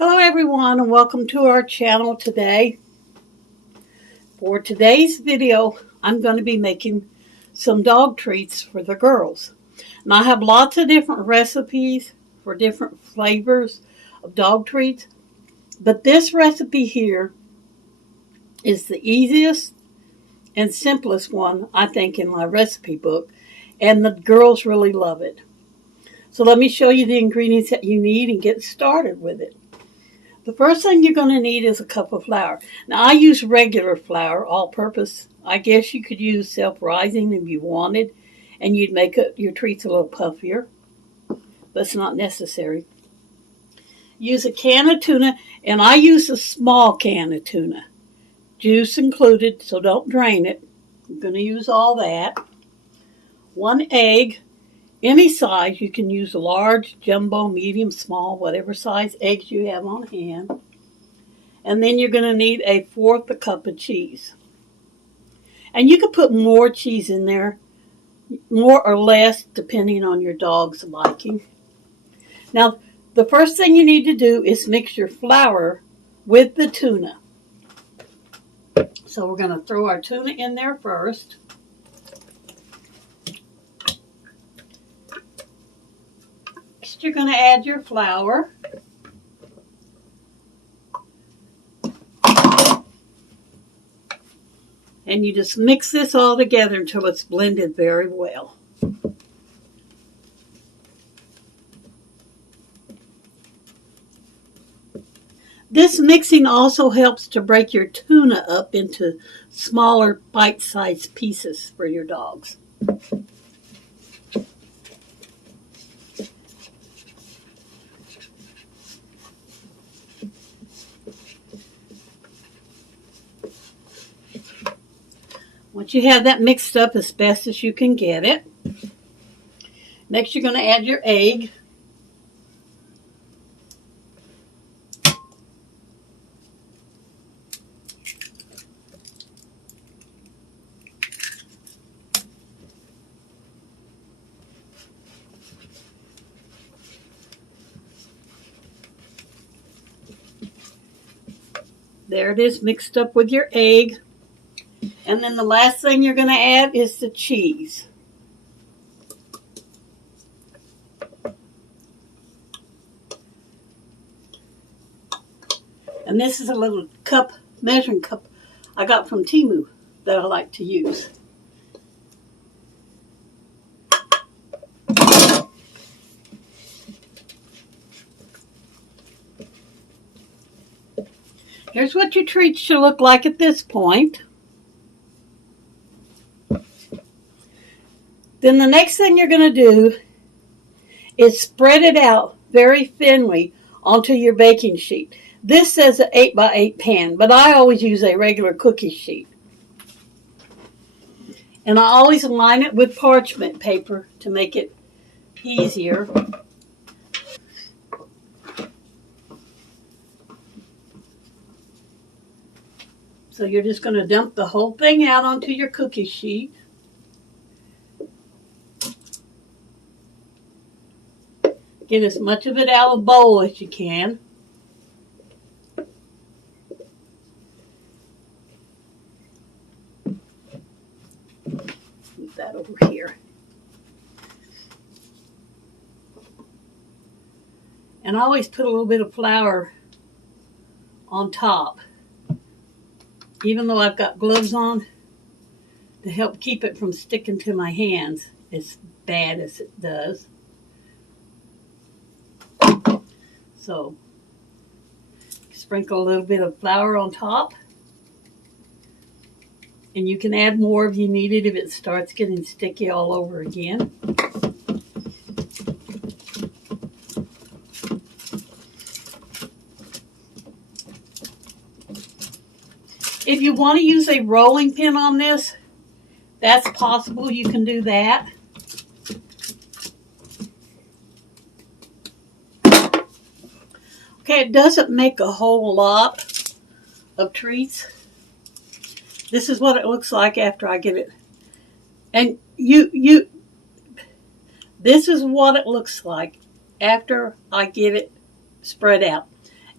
Hello everyone and welcome to our channel today. For today's video, I'm going to be making some dog treats for the girls. And I have lots of different recipes for different flavors of dog treats. But this recipe here is the easiest and simplest one, I think, in my recipe book. And the girls really love it. So let me show you the ingredients that you need and get started with it. The first thing you're going to need is a cup of flour. Now, I use regular flour, all-purpose. I guess you could use self-rising if you wanted, and you'd make your treats a little puffier, but it's not necessary. Use a can of tuna, and I use a small can of tuna, juice included, so don't drain it. I'm going to use all that. 1 egg. Any size, you can use a large, jumbo, medium, small, whatever size eggs you have on hand. And then you're going to need 1/4 cup of cheese. And you can put more cheese in there, more or less, depending on your dog's liking. Now, the first thing you need to do is mix your flour with the tuna. So we're going to throw our tuna in there first. You're going to add your flour. And you just mix this all together until it's blended very well. This mixing also helps to break your tuna up into smaller bite-sized pieces for your dogs. Once you have that mixed up as best as you can get it, next you're going to add your egg. There it is, mixed up with your egg. And then the last thing you're going to add is the cheese. And this is a little cup, measuring cup I got from Temu that I like to use. Here's what your treats should look like at this point. Then the next thing you're going to do is spread it out very thinly onto your baking sheet. This says an 8x8 pan, but I always use a regular cookie sheet. And I always line it with parchment paper to make it easier. So you're just going to dump the whole thing out onto your cookie sheet. Get as much of it out of the bowl as you can. Move that over here. And I always put a little bit of flour on top, even though I've got gloves on, to help keep it from sticking to my hands as bad as it does. So, sprinkle a little bit of flour on top. And you can add more if you need it if it starts getting sticky all over again. If you want to use a rolling pin on this, that's possible. You can do that. Okay, it doesn't make a whole lot of treats. This is what it looks like after I get it. And this is what it looks like after I get it spread out.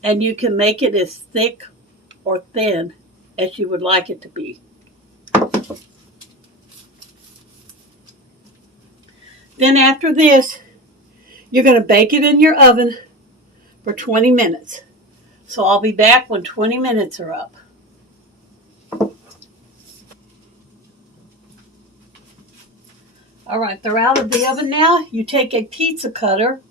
and you can make it as thick or thin as you would like it to be. Then after this, you're going to bake it in your oven for 20 minutes. So I'll be back when 20 minutes are up. All right, they're out of the oven now. You take a pizza cutter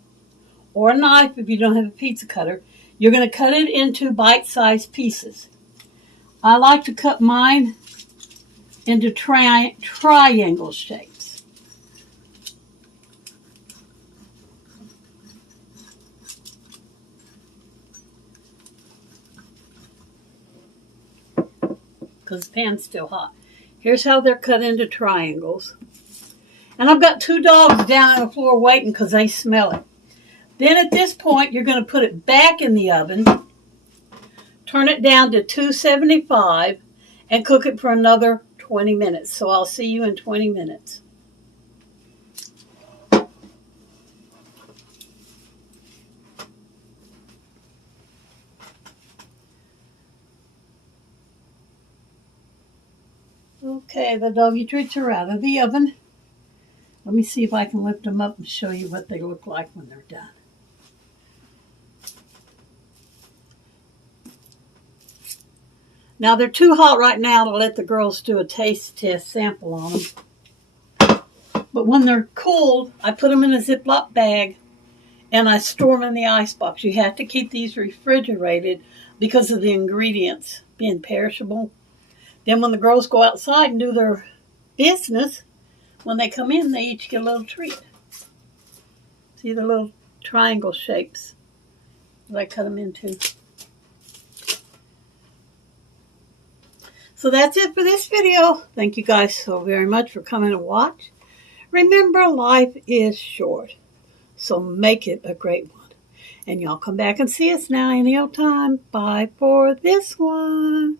or a knife if you don't have a pizza cutter. You're going to cut it into bite-sized pieces. I like to cut mine into triangle shapes. Because the pan's still hot. Here's how they're cut into triangles. And I've got 2 dogs down on the floor waiting because they smell it. Then at this point, you're going to put it back in the oven, turn it down to 275, and cook it for another 20 minutes. So I'll see you in 20 minutes. Okay, the doggy treats are out of the oven. Let me see if I can lift them up and show you what they look like when they're done. Now they're too hot right now to let the girls do a taste test sample on them. But when they're cooled, I put them in a Ziploc bag and I store them in the ice box. You have to keep these refrigerated because of the ingredients being perishable. Then when the girls go outside and do their business, when they come in, they each get a little treat. See the little triangle shapes that I cut them into. So that's it for this video. Thank you guys so very much for coming to watch. Remember, life is short, so make it a great one. And y'all come back and see us now any old time. Bye for this one.